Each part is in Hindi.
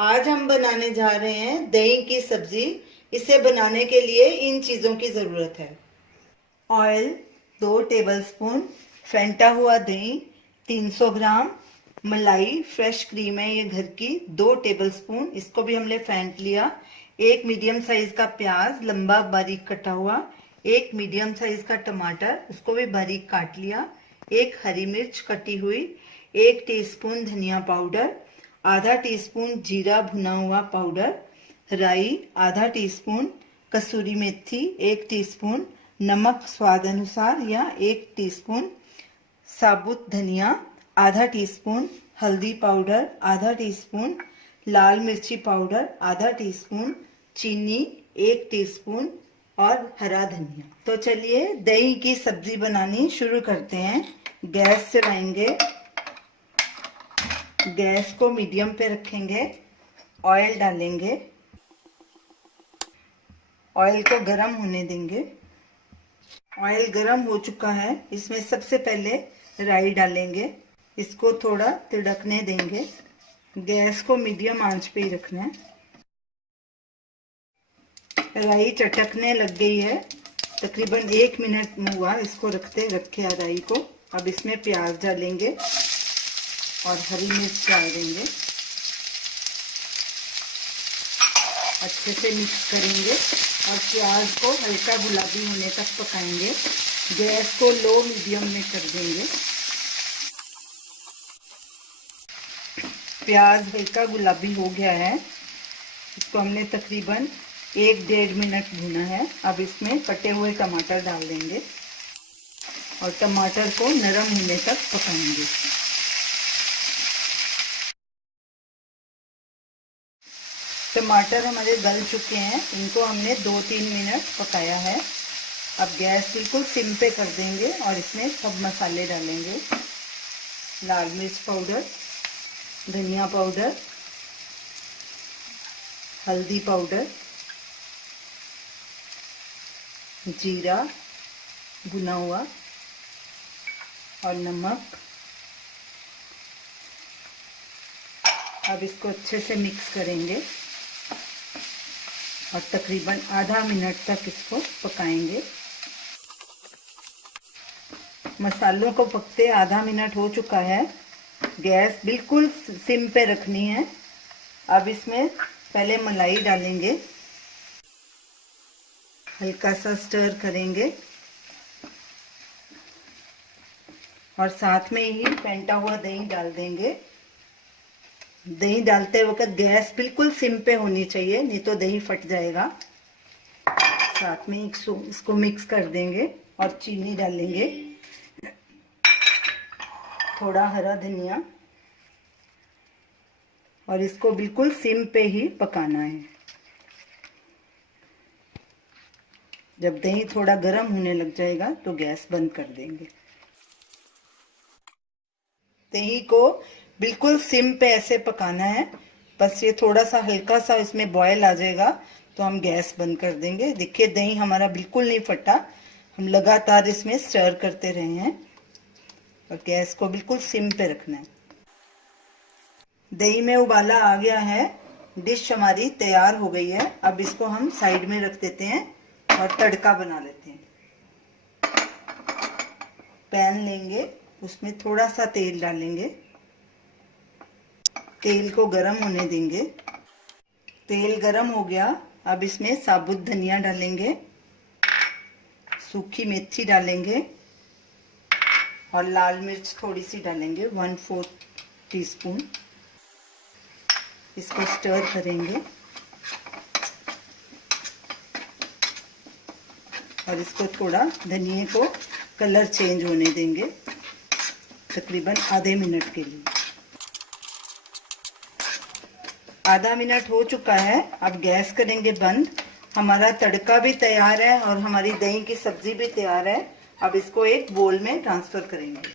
आज हम बनाने जा रहे हैं दही की सब्जी। इसे बनाने के लिए इन चीज़ों की ज़रूरत है। ऑयल 2 टेबलस्पून, फेंटा हुआ दही 300 ग्राम, मलाई फ्रेश क्रीम है ये घर की 2 टेबलस्पून, इसको भी हमने फेंट लिया। एक मीडियम साइज का प्याज लंबा बारीक कटा हुआ, एक मीडियम साइज का टमाटर उसको भी बारीक काट लिया, एक हरी मिर्च कटी हुई, 1 टीस्पून धनिया पाउडर, आधा टीस्पून जीरा भुना हुआ पाउडर, राई आधा टीस्पून, कसूरी मेथी 1 टीस्पून, नमक स्वाद अनुसार या 1 टीस्पून, साबुत धनिया आधा टीस्पून, हल्दी पाउडर आधा टीस्पून, लाल मिर्ची पाउडर आधा टीस्पून, चीनी 1 टीस्पून और हरा धनिया। तो चलिए दही की सब्जी बनानी शुरू करते हैं। गैस चलाएंगे, गैस को मीडियम पे रखेंगे, ऑयल डालेंगे, ऑयल को गरम होने देंगे। ऑयल गरम हो चुका है, इसमें सबसे पहले राई डालेंगे, इसको थोड़ा तिड़कने देंगे। गैस को मीडियम आंच पे ही रखना है। राई चटकने लग गई है, तकरीबन 1 मिनट हुआ इसको रखे राई को। अब इसमें प्याज डालेंगे और हरी मिर्च डाल देंगे, अच्छे से मिक्स करेंगे और प्याज को हल्का गुलाबी होने तक पकाएंगे। गैस को लो मीडियम में कर देंगे। प्याज हल्का गुलाबी हो गया है, इसको हमने तकरीबन 1-1.5 मिनट भूना है। अब इसमें कटे हुए टमाटर डाल देंगे और टमाटर को नरम होने तक पकाएंगे। टमाटर हमारे गल चुके हैं, इनको हमने 2-3 मिनट पकाया है। अब गैस बिल्कुल सिम पे कर देंगे और इसमें सब मसाले डालेंगे। लाल मिर्च पाउडर, धनिया पाउडर, हल्दी पाउडर, जीरा भुना हुआ और नमक। अब इसको अच्छे से मिक्स करेंगे और तकरीबन आधा मिनट तक इसको पकाएंगे। मसालों को पकते आधा मिनट हो चुका है, गैस बिल्कुल सिम पे रखनी है। अब इसमें पहले मलाई डालेंगे, हल्का सा स्टर करेंगे और साथ में ही फेंटा हुआ दही डाल देंगे। दही डालते वक्त गैस बिल्कुल सिम पे होनी चाहिए, नहीं तो दही फट जाएगा। साथ में इसको मिक्स कर देंगे और चीनी डालेंगे, थोड़ा हरा धनिया और इसको बिल्कुल सिम पे ही पकाना है। जब दही थोड़ा गर्म होने लग जाएगा तो गैस बंद कर देंगे। दही को बिल्कुल सिम पे ऐसे पकाना है, बस ये थोड़ा सा हल्का सा इसमें बॉयल आ जाएगा तो हम गैस बंद कर देंगे। देखिए दही हमारा बिल्कुल नहीं फटा, हम लगातार इसमें स्टर करते रहे हैं और गैस को बिल्कुल सिम पे रखना है। दही में उबाला आ गया है, डिश हमारी तैयार हो गई है। अब इसको हम साइड में रख देते हैं और तड़का बना लेते हैं। पैन लेंगे, उसमें थोड़ा सा तेल डालेंगे, तेल को गरम होने देंगे। तेल गरम हो गया, अब इसमें साबुत धनिया डालेंगे, सूखी मेथी डालेंगे और लाल मिर्च थोड़ी सी डालेंगे, 1/4 टीस्पून। इसको स्टर करेंगे और इसको थोड़ा धनिये को कलर चेंज होने देंगे, तकरीबन आधे मिनट के लिए। आधा मिनट हो चुका है, अब गैस करेंगे बंद। हमारा तड़का भी तैयार है और हमारी दही की सब्जी भी तैयार है। अब इसको एक बोल में ट्रांसफर करेंगे।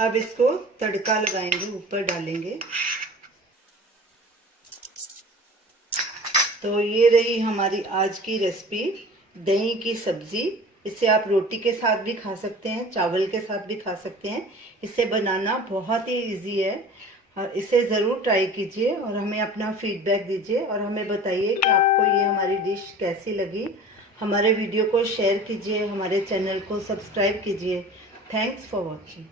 अब इसको तड़का लगाएंगे, ऊपर डालेंगे। तो ये रही हमारी आज की रेसिपी, दही की सब्जी। इसे आप रोटी के साथ भी खा सकते हैं, चावल के साथ भी खा सकते हैं। इसे बनाना बहुत ही इजी है। और इसे ज़रूर ट्राई कीजिए और हमें अपना फीडबैक दीजिए और हमें बताइए कि आपको ये हमारी डिश कैसी लगी। हमारे वीडियो को शेयर कीजिए, हमारे चैनल को सब्सक्राइब कीजिए। Thanks for watching.